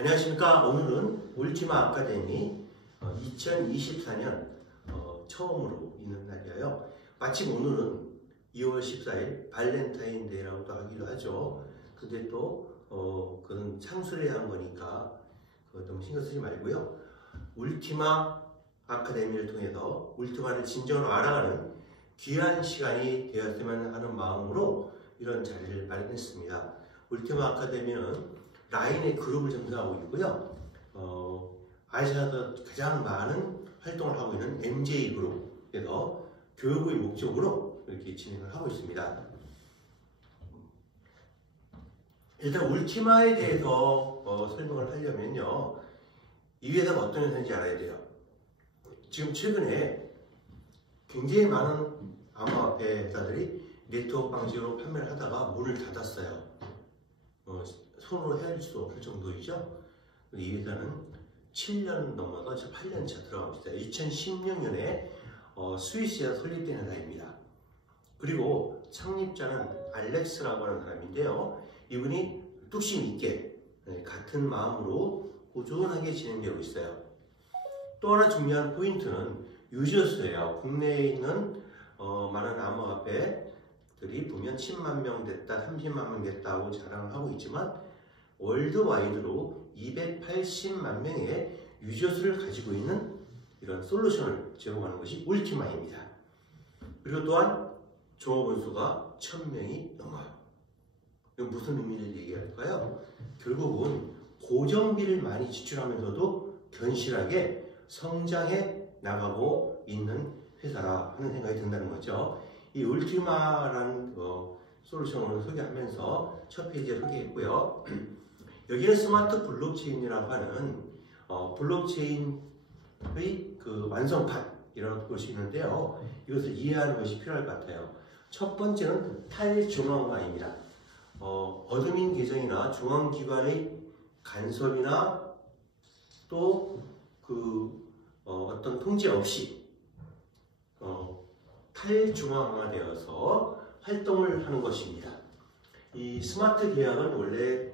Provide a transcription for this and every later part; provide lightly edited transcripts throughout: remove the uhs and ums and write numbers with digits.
안녕하십니까. 오늘은 울티마 아카데미 2024년 처음으로 있는 날이에요. 마침 오늘은 2월 14일 발렌타인데이라고도 하기도 하죠. 근데 또 그건 창설해야 한 거니까 너무 신경 쓰지 말고요. 울티마 아카데미를 통해서 울티마를 진정으로 알아가는 귀한 시간이 되었으면 하는 마음으로 이런 자리를 마련했습니다. 울티마 아카데미는 라인의 그룹을 전수하고 있고요. 아시아에서 가장 많은 활동을 하고 있는 MJ 그룹에서 교육의 목적으로 이렇게 진행을 하고 있습니다. 일단 울티마에 대해서 설명을 하려면요, 이 회사가 어떤 회사인지 알아야 돼요. 지금 최근에 굉장히 많은 암호화폐 회사들이 네트워크 방식으로 판매를 하다가 문을 닫았어요. 손으로 헤아릴 없을 정도이죠. 이 회사는 7년 넘어서 8년차 들어갑니다. 2016년에 스위스에서 설립된 회사입니다. 그리고 창립자는 알렉스라고 하는 사람인데요. 이분이 뚝심 있게 같은 마음으로 꾸준하게 진행되고 있어요. 또 하나 중요한 포인트는 유저수예요. 국내에 있는 많은 암호화폐들이 보면 10만 명 됐다, 30만 명 됐다고 자랑을 하고 있지만 월드와이드로 280만 명의 유저수를 가지고 있는 이런 솔루션을 제공하는 것이 울티마입니다. 그리고 또한 종업원 수가 1000명이 넘어요. 이건 무슨 의미를 얘기할까요? 결국은 고정비를 많이 지출하면서도 견실하게 성장해 나가고 있는 회사라 하는 생각이 든다는 거죠. 이 울티마라는 솔루션을 소개하면서 첫 페이지에 소개했고요. 여기는 스마트 블록체인이라고 하는 블록체인의 그 완성판이라고 볼 수 있는데요. 이것을 이해하는 것이 필요할 것 같아요. 첫 번째는 탈중앙화입니다. 어드민 계정이나 중앙기관의 간섭이나 또 어떤 통제 없이 탈중앙화되어서 활동을 하는 것입니다. 이 스마트 계약은 원래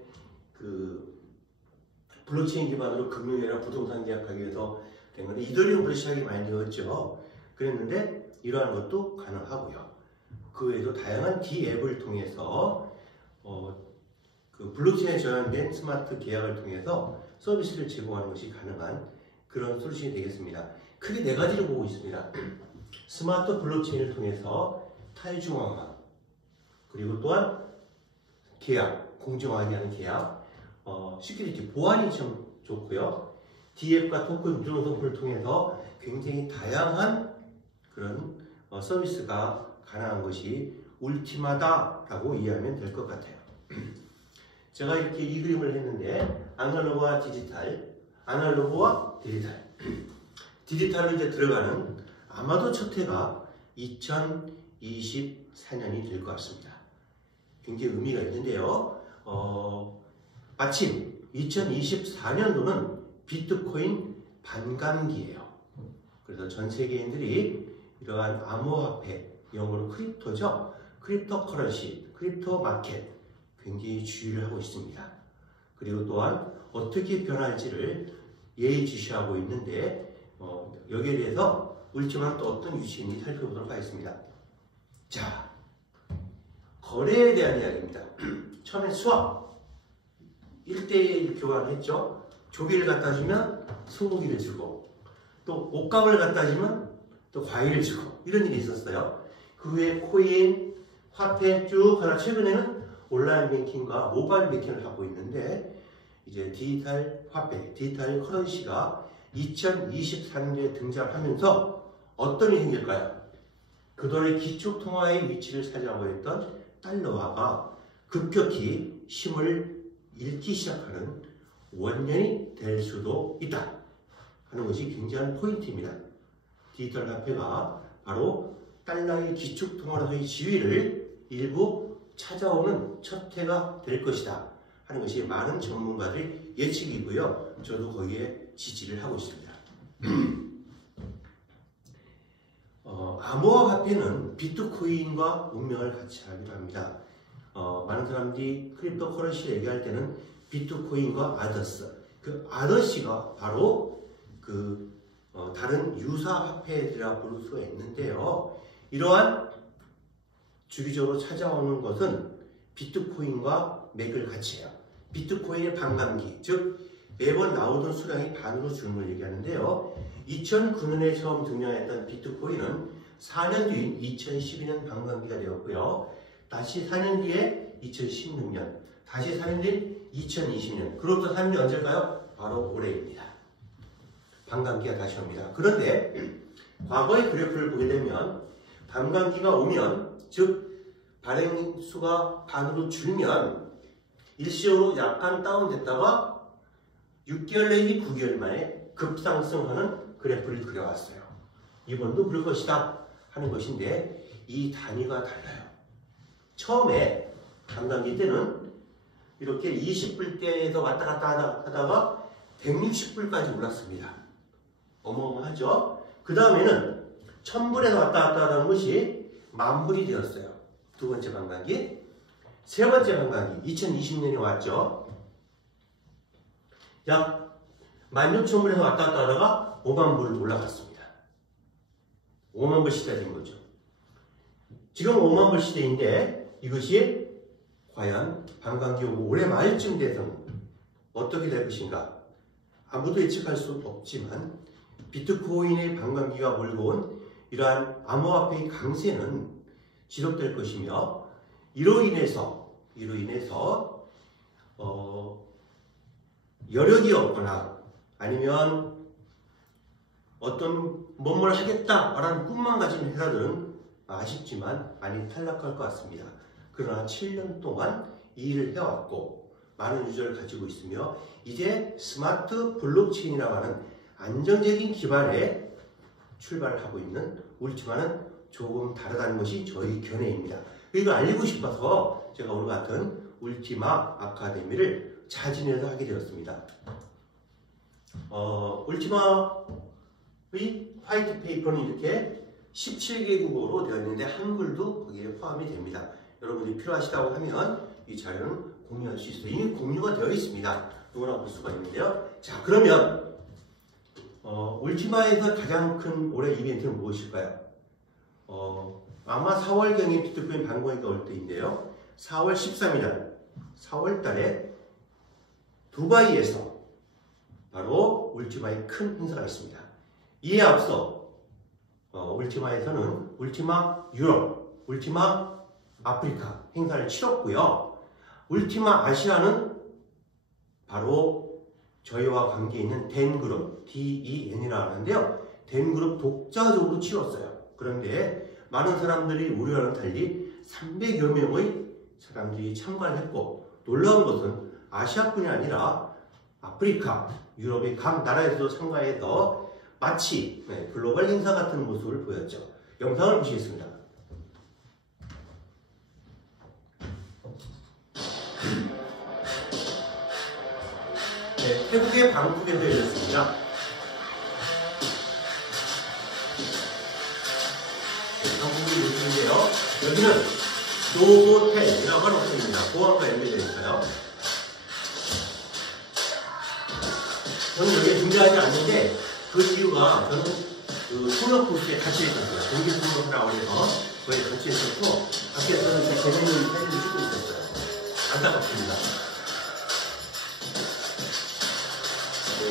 블록체인 기반으로 금융이나 부동산 계약하기 위해서 된 건데 이더리움부터 시작이 많이 되었죠. 그랬는데 이러한 것도 가능하고요. 그 외에도 다양한 D앱을 통해서 블록체인에 저장된 스마트 계약을 통해서 서비스를 제공하는 것이 가능한 그런 솔루션이 되겠습니다. 크게 네 가지를 보고 있습니다. 스마트 블록체인을 통해서 탈중앙화, 그리고 또한 계약, 공정하게 하는 계약, 시큐리티, 보안이 참 좋고요. D앱과 토큰 유동 소프를 통해서 굉장히 다양한 그런 서비스가 가능한 것이 울티마다라고 이해하면 될 것 같아요. 제가 이렇게 이 그림을 했는데 아날로그와 디지털, 아날로그와 디지털, 디지털로 이제 들어가는 아마도 첫 해가 2024년이 될 것 같습니다. 굉장히 의미가 있는데요. 마침 2024년도는 비트코인 반감기예요. 그래서 전 세계인들이 이러한 암호화폐, 영어로 크립토죠. 크립토커런시, 크립토 마켓 굉장히 주의를 하고 있습니다. 그리고 또한 어떻게 변할지를 예의주시하고 있는데 여기에 대해서 울티마는 또 어떤 유치인지 살펴보도록 하겠습니다. 자, 거래에 대한 이야기입니다. 처음에 수학 1대1 교환을 했죠. 조개를 갖다 주면 소고기를 주고, 또 옷감을 갖다 주면 또 과일을 주고, 이런 일이 있었어요. 그 후에 코인, 화폐 쭉 하나, 최근에는 온라인 뱅킹과 모바일 뱅킹을 하고 있는데 이제 디지털 화폐, 디지털 커런시가 2023년에 등장하면서 어떤 일이 생길까요? 그동안의 기축통화의 위치를 차지하고 있던 달러화가 급격히 힘을 잃기 시작하는 원년이 될 수도 있다 하는 것이 굉장한 포인트입니다. 디지털 화폐가 바로 달러의 기축통화로서의 지위를 일부 찾아오는 첫 해가 될 것이다 하는 것이 많은 전문가들의 예측이고요. 저도 거기에 지지를 하고 있습니다. 암호화폐는 비트코인과 운명을 같이 하기도 합니다. 많은 사람들이 크립토커런시 얘기할 때는 비트코인과 아더스, 그 아더씨가 바로 다른 유사 화폐들이라 부를 수가 있는데요. 이러한 주기적으로 찾아오는 것은 비트코인과 맥을 같이 해요. 비트코인의 반감기, 즉 매번 나오던 수량이 반으로 주는 걸 얘기하는데요. 2009년에 처음 등장했던 비트코인은 4년 뒤인 2012년 반감기가 되었고요. 다시 4년 뒤에 2016년, 다시 4년 뒤인 2020년, 그로부터 4년이 언제일까요? 바로 올해입니다. 반감기가 다시 옵니다. 그런데 과거의 그래프를 보게 되면 반감기가 오면, 즉 발행수가 반으로 줄면 일시적으로 약간 다운됐다가 6개월 내지 9개월 만에 급상승하는 그래프를 그려왔어요. 이번도 그럴 것이다 하는 것인데 이 단위가 달라요. 처음에 반감기 때는 이렇게 20불대에서 왔다 갔다 하다가 160불까지 올랐습니다. 어마어마하죠? 그 다음에는 1000불에서 왔다 갔다 하는 것이 10,000불이 되었어요. 두 번째 반감기. 세 번째 반감기 2020년에 왔죠. 약 16,000불에서 왔다 갔다 하다가 50,000불 올라갔습니다. 50,000불 시대가 된 거죠. 지금 50,000불 시대인데 이것이 과연 반감기 오고 올해 말쯤 돼서는 어떻게 될 것인가? 아무도 예측할 수 없지만 비트코인의 반감기가 몰고 온 이러한 암호화폐의 강세는 지속될 것이며 이로 인해서 여력이 없거나 아니면 어떤 뭔 하겠다라는 꿈만 가진 회사들은 아쉽지만 많이 탈락할 것 같습니다. 그러나 7년 동안 이 일을 해왔고 많은 유저를 가지고 있으며 이제 스마트 블록체인이라고 하는 안정적인 기반에 출발을 하고 있는 울티마는 조금 다르다는 것이 저희 견해입니다. 이거 알리고 싶어서 제가 오늘 같은 울티마 아카데미를 자진해서 하게 되었습니다. 울티마의 화이트 페이퍼는 이렇게 17개국어로 되어 있는데 한글도 거기에 포함이 됩니다. 여러분이 필요하시다고 하면 이 자료는 공유할 수 있어요. 이미 공유가 되어 있습니다. 누구나 볼 수가 있는데요. 자, 그러면 울티마에서 가장 큰 올해 이벤트는 무엇일까요? 아마 4월경에 비트코인 반공기가 올 때인데요. 4월 13일 4월 달에 두바이에서 바로 울티마의 큰 행사가 있습니다. 이에 앞서 울티마에서는 울티마 유럽, 울티마 아프리카 행사를 치렀고요. 울티마 아시아는 바로 저희와 관계 있는 덴그룹, DEN이라고 하는데요. 덴그룹 독자적으로 치렀어요. 그런데 많은 사람들이 우려와는 달리 300여 명의 사람들이 참가를 했고 놀라운 것은 아시아뿐이 아니라 아프리카, 유럽의 각 나라에서도 참가해서 마치 글로벌 행사 같은 모습을 보였죠. 영상을 보시겠습니다. 네, 태국의 방콕에서 열렸습니다. 방콕이 모습인데요. 여기는 노보텔이라고 하는 곳입니다. 공항과 연결되어 있어요. 저는 여기에 등장하지 않는데 그 이유가 저는 그 통역 부스에 갇혀 있었어요. 공기 통역이라고 해서 거기에 갇혀 있었고 밖에서는 이렇게 재밌는 사진을 찍고 있었어요. 안타깝습니다. 네,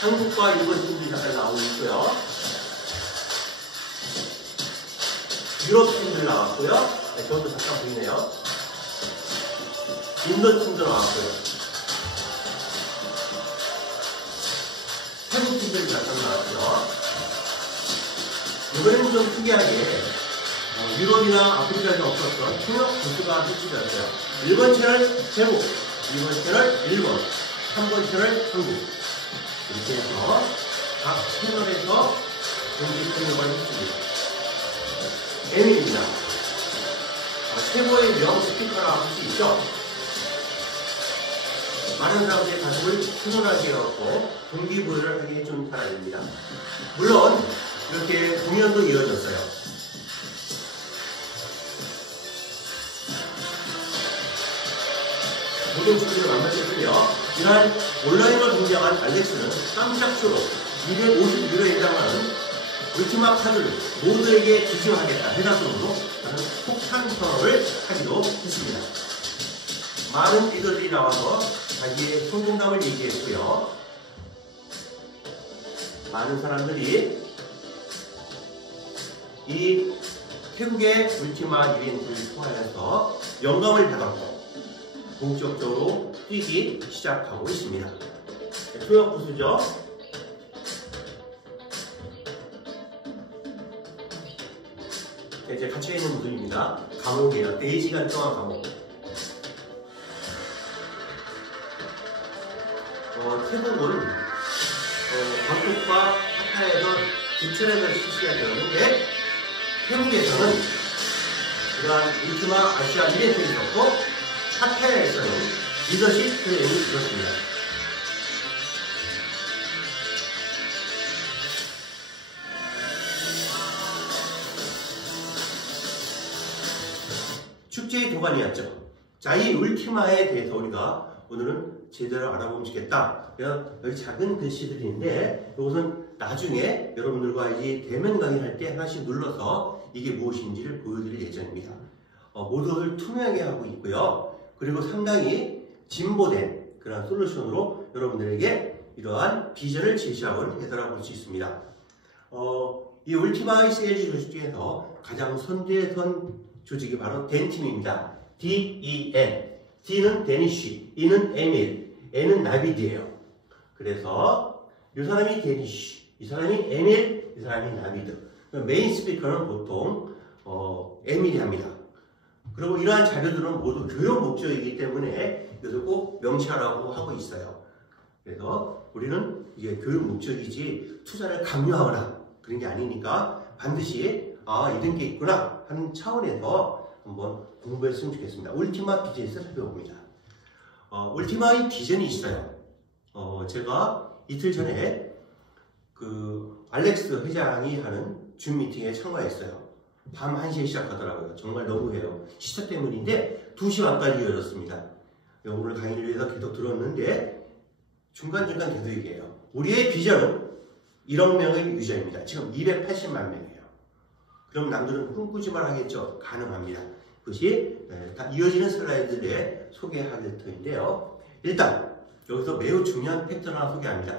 한국과 일본 팀들이 잠깐 나오고 있고요. 유럽 팀들 나왔고요. 네, 저도 잠깐 보이네요. 인도 팀도 나왔고요. 태국 팀들이 잠깐 나왔고요. 이번에는 좀 특이하게 유럽이나 아프리카에 없었던 통역 부스가 설치되었어요. 1번 채널 태국, 2번 채널 일본, 3번 채널 한국. 이렇게 해서 각 채널에서 공개 통역을 했습니다. M입니다. 최고의 명 스피커라고 할 수 있죠. 많은 사람들의 가슴을 훈훈하게 해왔고 동기부여를 하게 해준 사람입니다. 물론 이렇게 공연도 이어졌어요. 모든 준비를 완벽했으며 이러한 온라인으로 등장한 알렉스는 깜짝쇼로 250유로에 해당하는 울티마 카드를 모두에게 기증하겠다 해당으로 하는 폭탄 선언을 하기도 했습니다. 많은 리더들이 나와서 자기의 성공담을 얘기했고요. 많은 사람들이 이 태국의 울티마 이벤트를 통하여서 영감을 받았고 본격적으로 뛰기 시작하고 있습니다. 통역 부수죠. 이제 갇혀 있는 모습입니다. 감옥이에요. 4시간 동안 감옥. 태국은 방콕과 파타야에서 부천에서 실시가 되었는데 태국에서는 그러한 울티마 아시아 이벤트가 있었고 파타야에서는 리더십 트레이닝이 있었습니다. 축제의 도가니였죠. 자, 이 울티마에 대해서 우리가 오늘은 제대로 알아보면 좋겠다. 여기 작은 글씨들이 있는데 이것은 나중에 여러분들과 이 대면 강의를 할 때 하나씩 눌러서 이게 무엇인지를 보여드릴 예정입니다. 모두를 투명하게 하고 있고요. 그리고 상당히 진보된 그런 솔루션으로 여러분들에게 이러한 비전을 제시하고 해설하고 볼 수 있습니다. 이 울티마 세일즈 조직 중에서 가장 선두에선 조직이 바로 덴팀입니다. DEN. D는 데니쉬, E는 에밀, N은 나비드예요. 그래서 이 사람이 데니쉬, 이 사람이 에밀, 이 사람이 나비드. 메인 스피커는 보통 에밀이 합니다. 그리고 이러한 자료들은 모두 교육 목적이기 때문에 이것을 꼭 명시하라고 하고 있어요. 그래서 우리는 이게 교육 목적이지 투자를 강요하거나 그런 게 아니니까 반드시 이런 게 있구나 하는 차원에서 한번 공부했으면 좋겠습니다. 울티마 비즈니스 살펴봅니다. 울티마의 비전이 있어요. 제가 이틀 전에 그 알렉스 회장이 하는 줌 미팅에 참가했어요. 밤 1시에 시작하더라고요. 정말 너무해요. 시차 때문인데 2시 반까지 이어졌습니다. 오늘 강의를 위해서 계속 들었는데 중간중간 계속 얘기해요. 우리의 비전은 1억 명의 유저입니다. 지금 280만 명이에요. 그럼 남들은 꿈꾸지만 하겠죠. 가능합니다. 그것이 다 이어지는 슬라이드에 소개할 터인데요. 일단 여기서 매우 중요한 팩트 하나 소개합니다.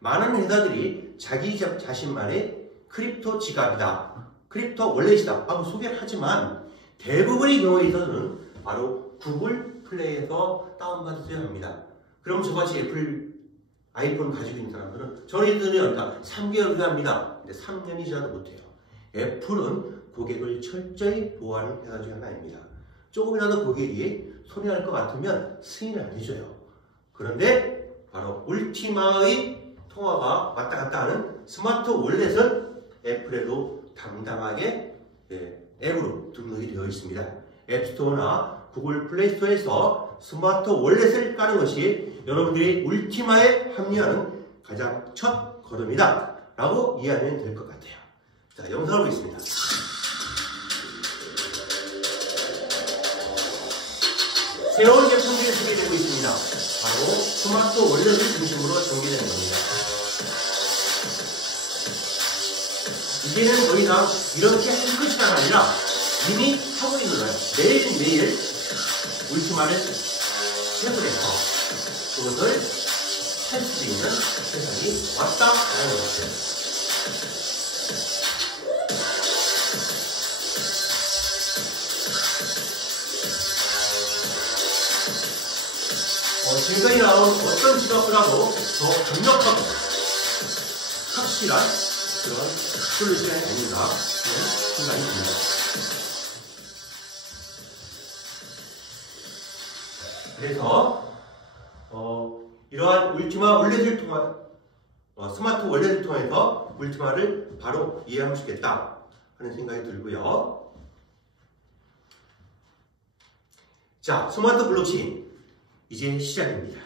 많은 회사들이 자기 자신만의 크립토 지갑이다, 크립토 월렛이다 하고 소개를 하지만 대부분의 경우에 있어서는 바로 구글 플레이에서 다운받으셔야 합니다. 그럼 저같이 애플 아이폰 가지고 있는 사람들은 저희들이 그러니까 3개월 후합니다. 근데 3년이 지나도 못해요. 애플은 고객을 철저히 보호하는 회사 중 하나입니다. 조금이라도 고객이 손해할 것 같으면 승인을 안 해줘요. 그런데 바로 울티마의 통화가 왔다 갔다 하는 스마트 월렛은 애플에도 당당하게 앱으로 등록이 되어 있습니다. 앱스토어나 구글 플레이스토어에서 스마트 월렛을 까는 것이 여러분들이 울티마에 합류하는 가장 첫 걸음이다 라고 이해하면 될 것 같아요. 자, 영상을 보겠습니다. 새로운 제품들이 소개되고 있습니다. 바로 스마트 월렛을 중심으로 전개되는 겁니다. 이제는 더 이상 이렇게 한 것이 아니라 이미 하고 있는 거예요. 매일매일 울티마를 해소해서 그것을 할 수 있는 세상이 왔다라는 것이죠. 지금까지 나온 어떤 지갑보다도 더 강력하고 확실한 그런 솔루션이 아닌가 하는 생각이 듭니다. 그래서 이러한 울티마 월렛을 통한 스마트 월렛을 통해서 울티마를 바로 이해하면 좋겠다 하는 생각이 들고요. 자, 스마트 블록체인 이제 시작입니다.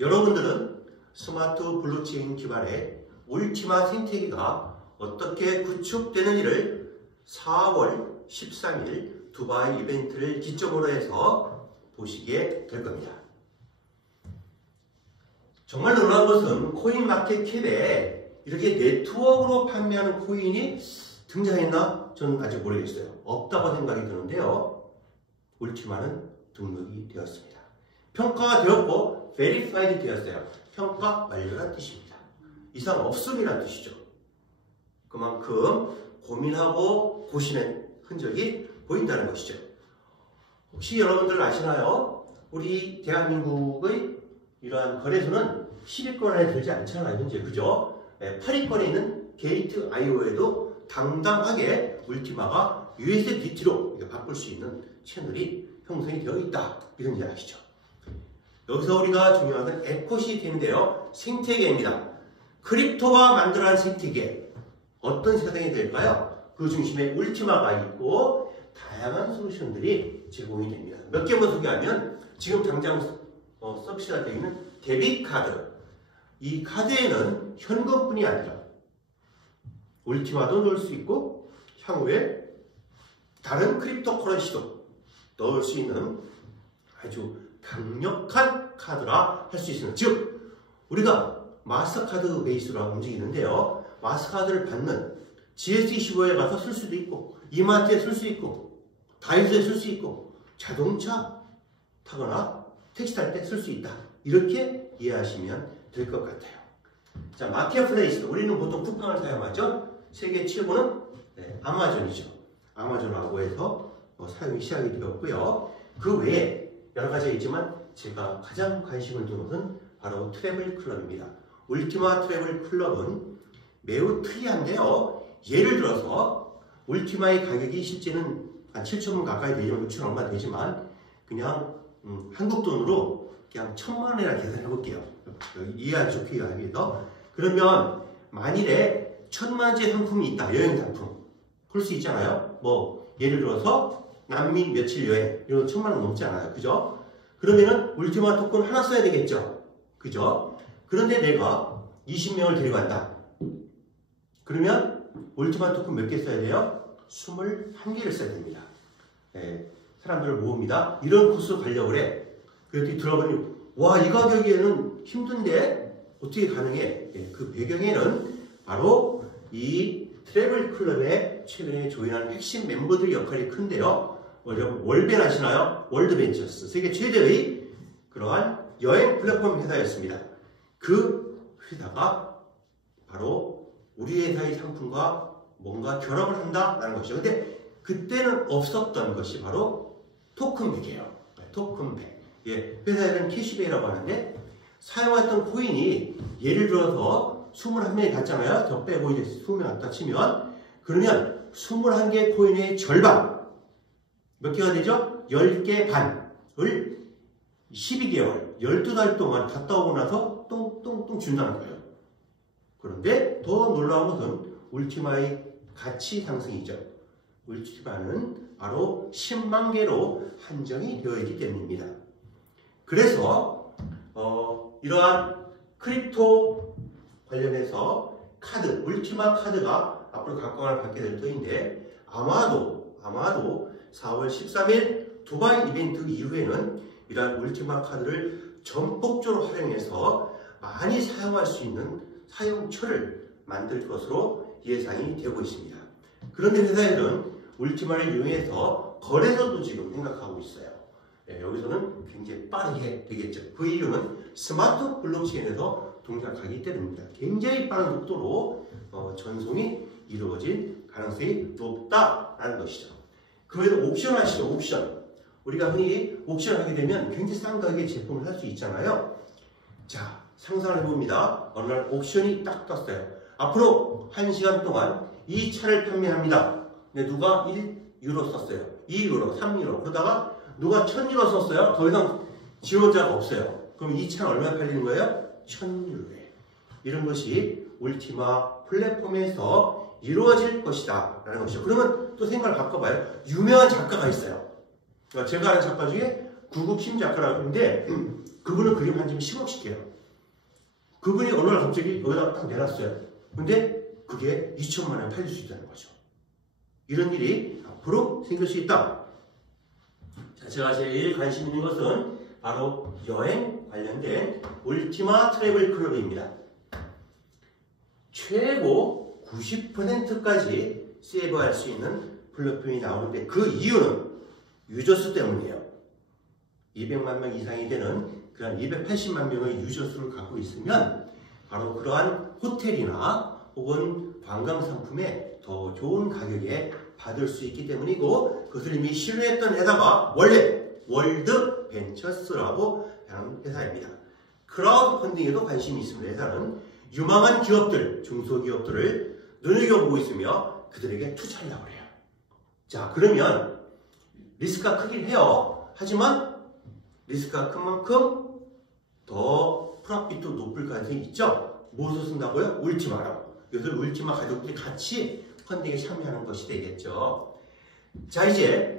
여러분들은 스마트 블록체인 기반의 울티마 생태계가 어떻게 구축되는지를 4월 13일 두바이 이벤트를 기점으로 해서 보시게 될 겁니다. 정말 놀라운 것은 코인마켓캡에 이렇게 네트워크로 판매하는 코인이 등장했나? 저는 아직 모르겠어요. 없다고 생각이 드는데요. 울티마는 등록이 되었습니다. 평가가 되었고 베리파이드 되었어요. 평가 완료란 뜻입니다. 이상 없음이란 뜻이죠. 그만큼 고민하고 고심한 흔적이 보인다는 것이죠. 혹시 여러분들 아시나요? 우리 대한민국의 이러한 거래소는 10위권 안에 들지 않잖아요. 현재 그죠? 8위권에 있는 게이트 IO에도 당당하게 울티마가 USDT로 바꿀 수 있는 채널이 형성이 되어 있다. 이런 이야기 아시죠? 여기서 우리가 중요한 건 에코시스템인데요. 생태계입니다. 크립토가 만들어낸 생태계. 어떤 세상이 될까요? 그 중심에 울티마가 있고 다양한 솔루션들이 제공이 됩니다. 몇 개만 소개하면 지금 당장 서비스가 되어 있는 데비카드. 이 카드에는 현금뿐이 아니라 울티마도 넣을 수 있고 향후에 다른 크립토 커런시도 넣을 수 있는 아주 강력한 카드라 할 수 있습니다. 즉 우리가 마스터카드 베이스로 움직이는데요. 마스터카드를 받는 GS25에 가서 쓸 수도 있고 이마트에 쓸 수 있고 다이소에 쓸 수 있고 자동차 타거나 택시 탈 때 쓸 수 있다. 이렇게 이해하시면 될 것 같아요. 자, 마켓플레이스. 우리는 보통 쿠팡을 사용하죠. 세계 최고는 아마존이죠. 아마존하고 해서 사용이 시작이 되었고요. 그 외에 여러 가지가 있지만 제가 가장 관심을 두는 것은 바로 트래블 클럽입니다. 울티마 트래블 클럽은 매우 특이한데요. 예를 들어서 울티마의 가격이 실제는 한 7,000원 가까이 되지만 6,000원 얼마 되지만 그냥 한국 돈으로 그냥 1,000만 원이라 계산해 볼게요. 이해하기 좋게 이해하기 위해서. 그러면 만일에 1,000만 원짜리 상품이 있다. 여행 상품. 그럴 수 있잖아요. 뭐 예를 들어서 남미 며칠 여행 이런 거 1,000만 원 넘지 않아요. 그죠? 그러면은 울티마 토큰 하나 써야 되겠죠. 그죠? 그런데 내가 20명을 데리고 간다. 그러면 울티마 토큰 몇 개 써야 돼요? 21개를 써야 됩니다. 사람들을 모읍니다. 이런 코스 가려고 그래. 그랬더니 들어보니 와, 이 가격에는 힘든데 어떻게 가능해? 그 배경에는 바로 이 트래블 클럽의 최근에 조인한 핵심 멤버들의 역할이 큰데요. 월벤 아시나요? 월드벤처스. 세계 최대의 그러한 여행 플랫폼 회사였습니다. 그 회사가 바로 우리 회사의 상품과 뭔가 결합을 한다라는 것이죠. 근데 그때는 없었던 것이 바로 토큰백이에요. 토큰백. 회사에는 캐시백이라고 하는데 사용했던 코인이 예를 들어서 21명이 갔잖아요. 저 빼고 이제 20명 갔다 치면 그러면 21개 코인의 절반 몇 개가 되죠? 10개 반을 12개월, 12달 동안 갔다 오고 나서 똥똥똥 준다는 거예요. 그런데 더 놀라운 것은 울티마의 가치 상승이죠. 울티마는 바로 10만 개로 한정이 되어 있기 때문입니다. 그래서 이러한 크립토 관련해서 카드, 울티마 카드가 앞으로 각광을 받게 될 터인데 아마도 4월 13일 두바이 이벤트 이후에는 이러한 울티마 카드를 전폭적으로 활용해서 많이 사용할 수 있는 사용처를 만들 것으로 예상이 되고 있습니다. 그런데 회사에는 울티마를 이용해서 거래소도 지금 생각하고 있어요. 여기서는 굉장히 빠르게 되겠죠. 그 이유는 스마트 블록체인에서 동작하기 때문입니다. 굉장히 빠른 속도로 전송이 이루어질 가능성이 높다라는 것이죠. 그 외에도 옵션 아시죠? 옵션. 우리가 흔히 옵션을 하게 되면 굉장히 싼 가격의 제품을 살 수 있잖아요. 자, 상상을 해봅니다. 어느 날 옵션이 딱 떴어요. 앞으로 1시간 동안 이 차를 판매합니다. 근데 누가 1유로 썼어요. 2유로, 3유로. 그러다가 누가 1,000유로 썼어요. 더 이상 지원자가 없어요. 그럼 이 차는 얼마에 팔리는 거예요? 1,000유로에. 이런 것이 울티마 플랫폼에서 이루어질 것이다 라는 것이죠. 그러면 또 생각을 바꿔봐요. 유명한 작가가 있어요. 제가 아는 작가 중에 구급심 작가라고 하는데 그분은 그림 한 점 10억씩 해요. 그분이 어느 날 갑자기 여기다가 딱 내놨어요. 근데 그게 2천만 원에 팔릴 수 있다는 거죠. 이런 일이 앞으로 생길 수 있다. 자, 제가 제일 관심 있는 것은 바로 여행 관련된 울티마 트래블 클럽입니다. 최고 90%까지 세이브할 수 있는 플랫폼이 나오는데 그 이유는 유저수 때문이에요. 200만 명 이상이 되는 그런 280만 명의 유저수를 갖고 있으면 바로 그러한 호텔이나 혹은 관광 상품에 더 좋은 가격에 받을 수 있기 때문이고, 그것을 이미 신뢰했던 회사가 원래 월드 벤처스라고 하는 회사입니다. 크라우드 펀딩에도 관심이 있습니다. 회사는 유망한 기업들, 중소기업들을 눈여겨보고 있으며 그들에게 투자를 하고 해요. 자, 그러면 리스크가 크긴 해요. 하지만 리스크가 큰 만큼 더 프로핏도 높을 가능성이 있죠. 무엇을 쓴다고요? 울티마로. 이것을 울티마 가족들이 같이 펀딩에 참여하는 것이 되겠죠. 자, 이제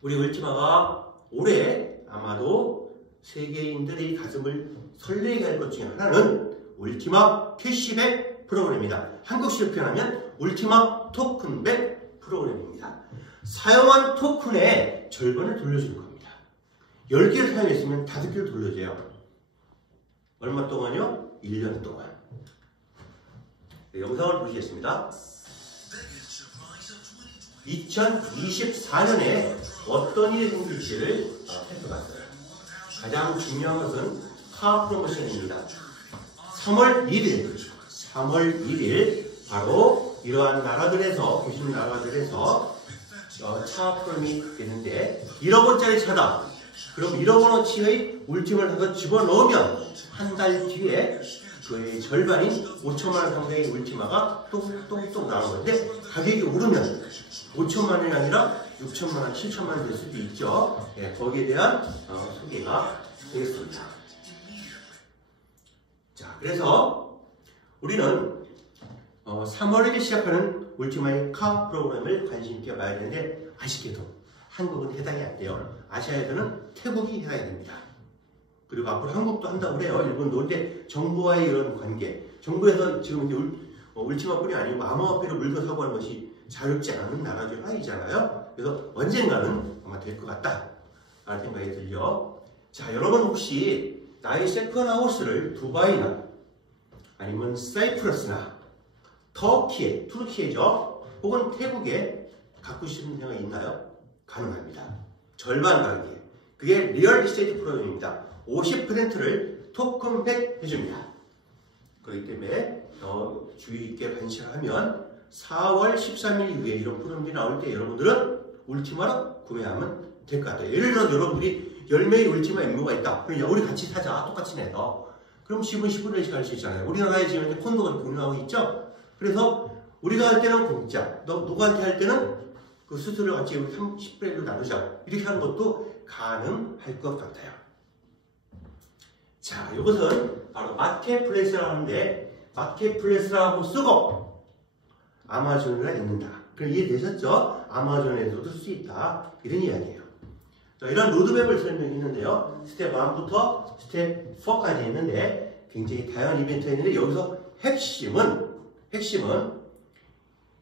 우리 울티마가 올해 아마도 세계인들의 가슴을 설레게 할 것 중에 하나는 울티마 캐시백 프로그램입니다. 한국식으로 표현하면 울티마 토큰백 프로그램입니다. 사용한 토큰의 절반을 돌려주는 겁니다. 10개를 사용했으면 5개를 돌려줘요. 얼마 동안요? 1년 동안. 네, 영상을 보시겠습니다. 2024년에 어떤 일이 생길지를 살펴봤어요. 가장 중요한 것은 카 프로모션입니다. 3월 1일 바로 이러한 나라들에서, 보시는 나라들에서 차 프로그램이 되는데 1억 원짜리 차다. 그럼 1억 원어치의 울티마를 사서 집어넣으면 한 달 뒤에 그의 절반인 5천만 원 상당의 울티마가 똥똥똥 나오는 건데, 가격이 오르면 5천만 원이 아니라 6천만 원, 7천만 원 될 수도 있죠. 네, 거기에 대한 소개가 되겠습니다. 자, 그래서 우리는 3월에 시작하는 울티마의 카 프로그램을 관심 있게 봐야 되는데, 아쉽게도 한국은 해당이 안 돼요. 아시아에서는 태국이 해당이 됩니다. 그리고 앞으로 한국도 한다고 그래요. 일본도. 근데 정부와의 이런 관계, 정부에서 지금 이제 울티마뿐이 아니고 암호화폐로 물건 사고 하는 것이 자유롭지 않은 나라 중 하나이잖아요. 그래서 언젠가는 아마 될 것 같다 라는 생각이 들죠. 자, 여러분 혹시 나의 세컨하우스를 두바이나 아니면 사이프러스나 터키에, 투르키에죠, 혹은 태국에 갖고 싶은 생각이 있나요? 가능합니다. 절반 가격에. 그게 리얼 이스테이트 프로그램입니다. 50%를 토큰백 해줍니다. 그렇기 때문에 주의 있게 관심을 하면 4월 13일 이후에 이런 프로그램이 나올 때 여러분들은 울티마로 구매하면 될 것 같아요. 예를 들어 여러분들이 10명의 울티마 인구가 있다. 그럼 우리 같이 사자. 똑같이 내서. 그럼 10분씩 갈 수 있잖아요. 우리나라에 지금 콘도가 운영하고 있죠. 그래서 우리가 할 때는 공짜, 누구한테 할 때는 그 수수료 같이 10배로 나누자. 이렇게 하는 것도 가능할 것 같아요. 자, 이것은 바로 마켓플레이스라고 하는데, 마켓플레이스라고 쓰고 아마존이라 읽는다. 그럼 이해되셨죠? 아마존에서도 쓸 수 있다. 이런 이야기예요. 자, 이런 로드맵을 설명했는데요. 스텝 1부터 스텝 4까지 있는데 굉장히 다양한 이벤트가 있는데, 여기서 핵심은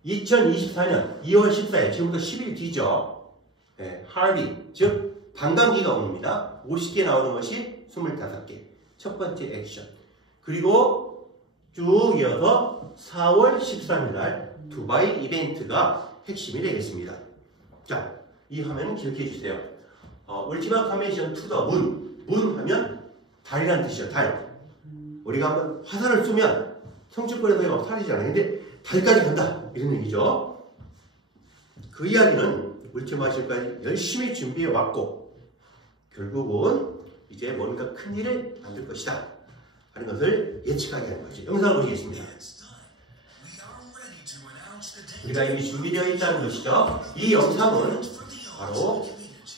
2024년 2월 14일, 지금부터 10일 뒤죠. 네, 하비, 즉 반감기가 옵니다. 50개 나오는 것이 25개. 첫 번째 액션. 그리고 쭉 이어서 4월 13일 날 두바이 이벤트가 핵심이 되겠습니다. 자, 이 화면은 기억해 주세요. 울티마 커미션 투 더 문. 문 하면 달이라는 뜻이죠. 달. 우리가 한번 화살을 쏘면 성취권에서 막 사라지잖아요. 근데 달까지 간다. 이런 얘기죠. 그 이야기는 울티마 지금까지 열심히 준비해 왔고, 결국은 이제 뭔가 큰 일을 만들 것이다 하는 것을 예측하게 하는 거죠. 영상을 보시겠습니다. 우리가 이미 준비되어 있다는 것이죠. 이 영상은 바로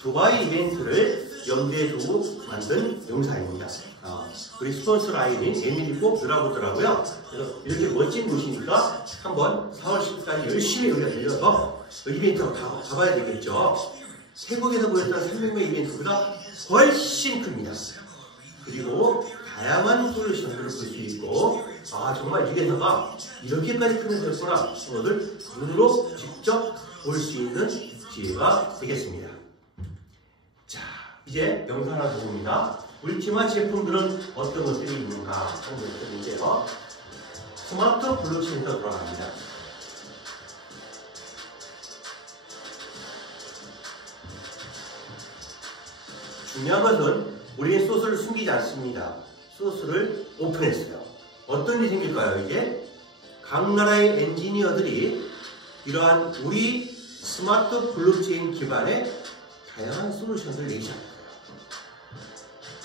두바이 이벤트를 염두에 두고 만든 영상입니다. 우리 스폰서 라인인 에밀리고 들어보더라고요. 그래서 이렇게 멋진 곳이니까 한번 4월 10일까지 열심히 우리가 들려서 이벤트로 가봐야 되겠죠. 태국에서 보였던 300명 이벤트보다 훨씬 큽니다. 그리고 다양한 솔루션들을 볼 수 있고, 정말 이 회사가 이렇게까지 큰 회사였구나, 그것을 눈으로 직접 볼 수 있는 기회가 되겠습니다. 자, 이제 영상 하나 더 봅니다. 울티마 제품들은 어떤 것들이 있는가 하는 것들인데요. 스마트 블록체인으로 돌아갑니다. 중요한 것은 우리는 소스를 숨기지 않습니다. 소스를 오픈했어요. 어떤 일이 생길까요? 이게 각 나라의 엔지니어들이 이러한 우리 스마트 블록체인 기반의 다양한 솔루션을 내기 시작해요.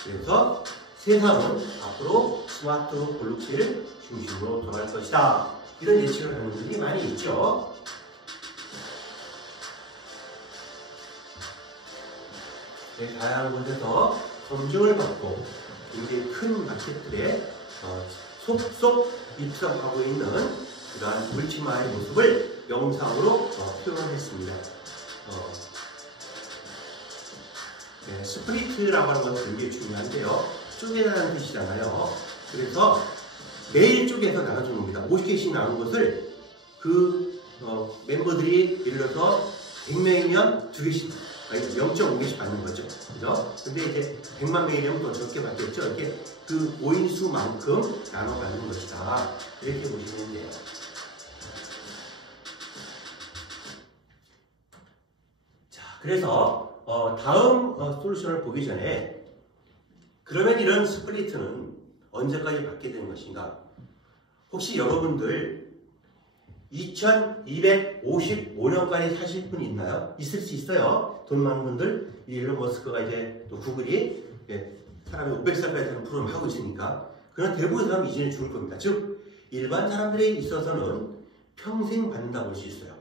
그래서 세상은 앞으로 스마트 블록체인을 중심으로 돌아갈 것이다. 이런 예측을 하는 분들이 많이 있죠. 네, 다양한 곳에서 검증을 받고 굉장히 큰 마켓들에 속속 입성하고 있는 이러한 울티마의 모습을 영상으로 표현했습니다. 네, 스프리트라고 하는 것은 굉장히 중요한데요. 쪼개라는 뜻이잖아요. 그래서 매일 쪼개서 나눠주는 겁니다. 50개씩 나눈 것을 그 멤버들이 예를 들어서 100명이면 2개씩, 아니 0.5개씩 받는 거죠. 그죠? 근데 이제 100만 명이면 더 적게 받겠죠. 이렇게 그 오인수만큼 나눠 받는 것이다. 이렇게 보시면 돼요. 자, 그래서 다음 솔루션을 보기 전에 그러면 이런 스플리트는 언제까지 받게 되는 것인가? 혹시 여러분들 2255년까지 사실 분 있나요? 있을 수 있어요. 돈 많은 분들. 일론 머스크가 이제 또 구글이 사람이 500살까지 사는 프로그램 하고 있으니까. 그런 대부분의 사람이 이제는 죽을 겁니다. 즉 일반 사람들에 있어서는 평생 받는다고 볼 수 있어요.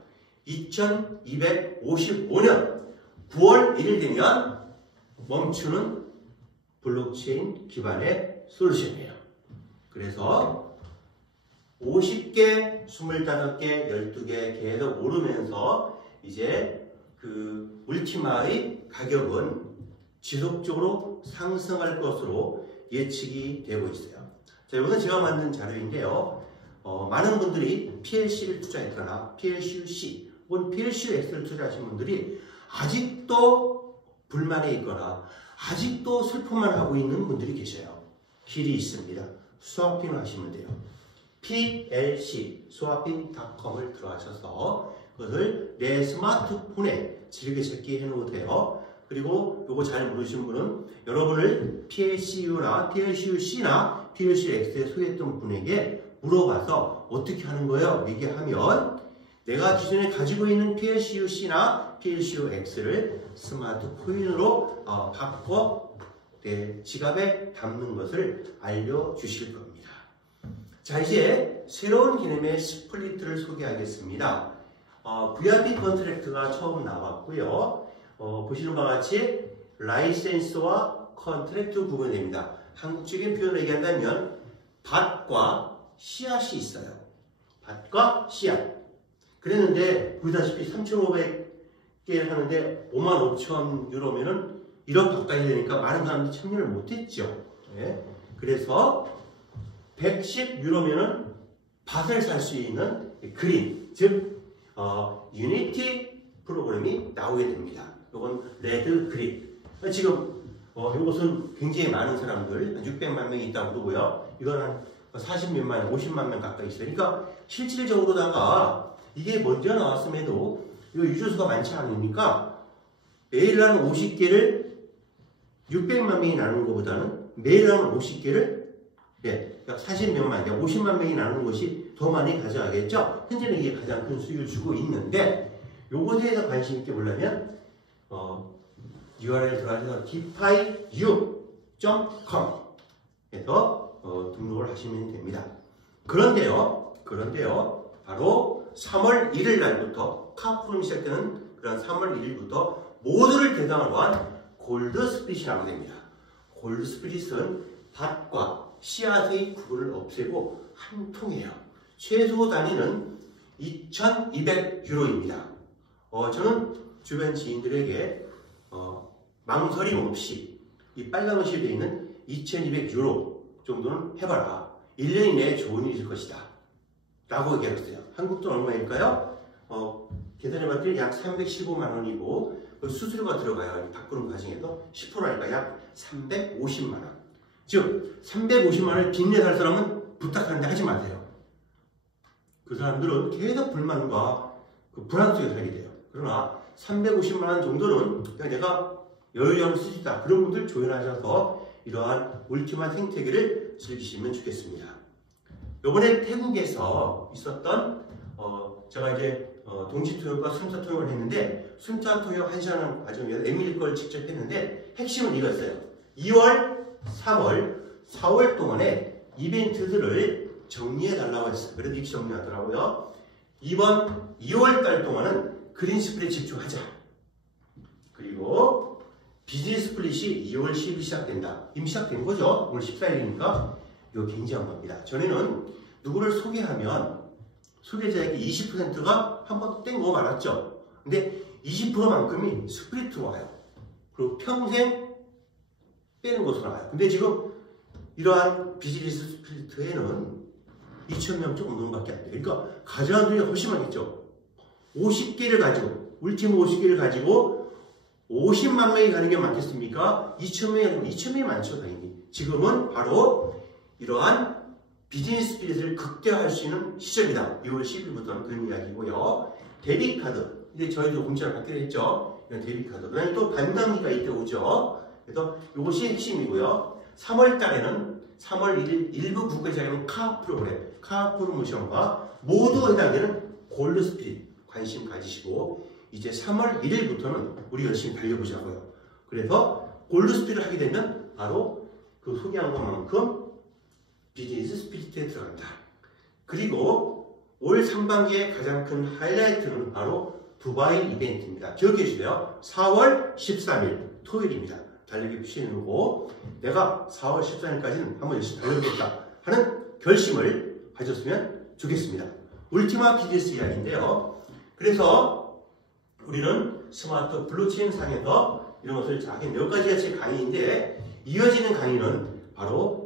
2255년 9월 1일 되면 멈추는 블록체인 기반의 솔루션이에요. 그래서 50개, 25개, 12개 계속 오르면서 이제 그 울티마의 가격은 지속적으로 상승할 것으로 예측이 되고 있어요. 자, 이것은 제가 만든 자료인데요. 많은 분들이 PLC를 투자했거나 PLCC 혹은 PLCX를 투자하신 분들이 아직도 불만에 있거나 아직도 슬픔만 하고 있는 분들이 계셔요. 길이 있습니다. 스와핑을 하시면 돼요. PLC, 스와핑.com을 들어가셔서 그것을 내 스마트폰에 즐겨찾기 해놓으면 돼요. 그리고 이거 잘 모르신 분은 여러분을 PLCU나 PLCUC나 PLCX에 소개했던 분에게 물어봐서 어떻게 하는 거예요? 얘기하면 내가 기존에 가지고 있는 PLCUC나 PLCUX를 스마트 코인으로 바꿔 내 지갑에 담는 것을 알려주실 겁니다. 자, 이제 새로운 개념의 스플리트를 소개하겠습니다. VIP 컨트랙트가 처음 나왔고요. 보시는 바와 같이 라이센스와 컨트랙트 구분됩니다. 한국적인 표현을 얘기한다면 밭과 씨앗이 있어요. 밭과 씨앗. 그랬는데 보다시피 3,500개 하는데 55,000 유로면은 1억 가까이 되니까 많은 사람들이 참여를 못했죠. 네. 그래서 110 유로면은 밭을 살 수 있는 그린, 즉 유니티 프로그램이 나오게 됩니다. 이건 레드 그린. 지금 이것은 굉장히 많은 사람들, 600만 명이 있다고 그러고요. 이건 한 40몇만 명, 50만 명 가까이 있어요. 그러니까 실질적으로다가 이게 먼저 나왔음에도 이 유저수가 많지 않으니까 매일 나는 50개를 600만 명이 나누는 것보다는 매일 나는 50개를 약 40몇만, 약 50만 명이 나누는 것이 더 많이 가져가겠죠? 현재는 이게 가장 큰 수익을 주고 있는데 요것에 대해서 관심 있게 보려면 URL 들어가셔서 defiu.com 에서 등록을 하시면 됩니다. 그런데요, 바로 3월 1일 날부터 카프룸이 시작되는 그런 3월 1일부터 모두를 대상으로 한 골드 스플릿이 나오게 됩니다. 골드 스플릿은 밭과 씨앗의 구분을 없애고 한 통이에요. 최소 단위는 2,200유로입니다. 저는 주변 지인들에게 망설임 없이 이 빨간 것이 되어 있는 2,200유로 정도는 해봐라. 1년 이내에 좋은 일이 있을 것이다. 라고 얘기했어요. 한국 돈 얼마일까요? 계산해봤더니 약 315만 원이고 그 수수료가 들어가요. 바꾸는 과정에도 10%니까 약 350만 원. 즉 350만 원을 빚내 살 사람은 부탁하는데 하지 마세요. 그 사람들은 계속 불만과 그 불안 속에 살게 돼요. 그러나 350만 원 정도는 그냥 내가 여유여유 쓸 수 있다. 그런 분들 조연하셔서 이러한 울티마 생태계를 즐기시면 좋겠습니다. 이번에 태국에서 있었던 제가 이제 동시통역과 순차통역을 했는데 순차통역 1시간 과정에서 에밀리 걸 직접 했는데 핵심은 이거였어요. 2월, 3월, 4월 동안에 이벤트들을 정리해달라고 했어요. 그래도 이렇게 정리하더라고요. 이번 2월 달 동안은 그린 스플릿에 집중하자. 그리고 비즈니스 스플릿이 2월 10일 시작된다. 이미 시작된 거죠. 오늘 14일이니까 이거 굉장한 겁니다. 전에는 누구를 소개하면 소개자에게 20%가 한 번 땡고 말았죠. 근데 20%만큼이 스플릿으로 와요. 그리고 평생 빼는 것으로 나와요. 근데 지금 이러한 비즈니스 스플릿에는 2,000명 조금 넘는밖에 안 돼요. 그러니까 가져간 돈이 훨씬 많겠죠. 50개를 가지고, 울티마 50개를 가지고 50만 명이 가는 게 많겠습니까? 2,000명이 많죠, 당연히. 지금은 바로 이러한 비즈니스 스피릿을 극대화할 수 있는 시점이다. 6월 10일부터는 그런 이야기고요. 데뷔카드. 이제 저희도 문자를 받기로 했죠. 이런 데뷔카드. 그다음에 또 반감기가 이때 오죠. 그래서 이것이 핵심이고요. 3월 달에는 3월 1일 일부 국가에서는 카 프로그램, 카 프로모션과 모두 해당되는 골드 스피릿 관심 가지시고 이제 3월 1일부터는 우리 열심히 달려보자고요. 그래서 골드 스피릿을 하게 되면 바로 그 소개한 것만큼 비즈니스 스피릿에 들어간다. 그리고 올 상반기의 가장 큰 하이라이트는 바로 두바이 이벤트입니다. 기억해 주세요. 4월 13일 토요일입니다. 달리기 푸시해놓고 내가 4월 13일까지는 한번 열심히 달려보겠다 하는 결심을 가졌으면 좋겠습니다. 울티마 비즈니스 이야기인데요. 그래서 우리는 스마트 블록체인 상에서 이런 것을 하긴 몇 가지가 제 강의인데 이어지는 강의는 바로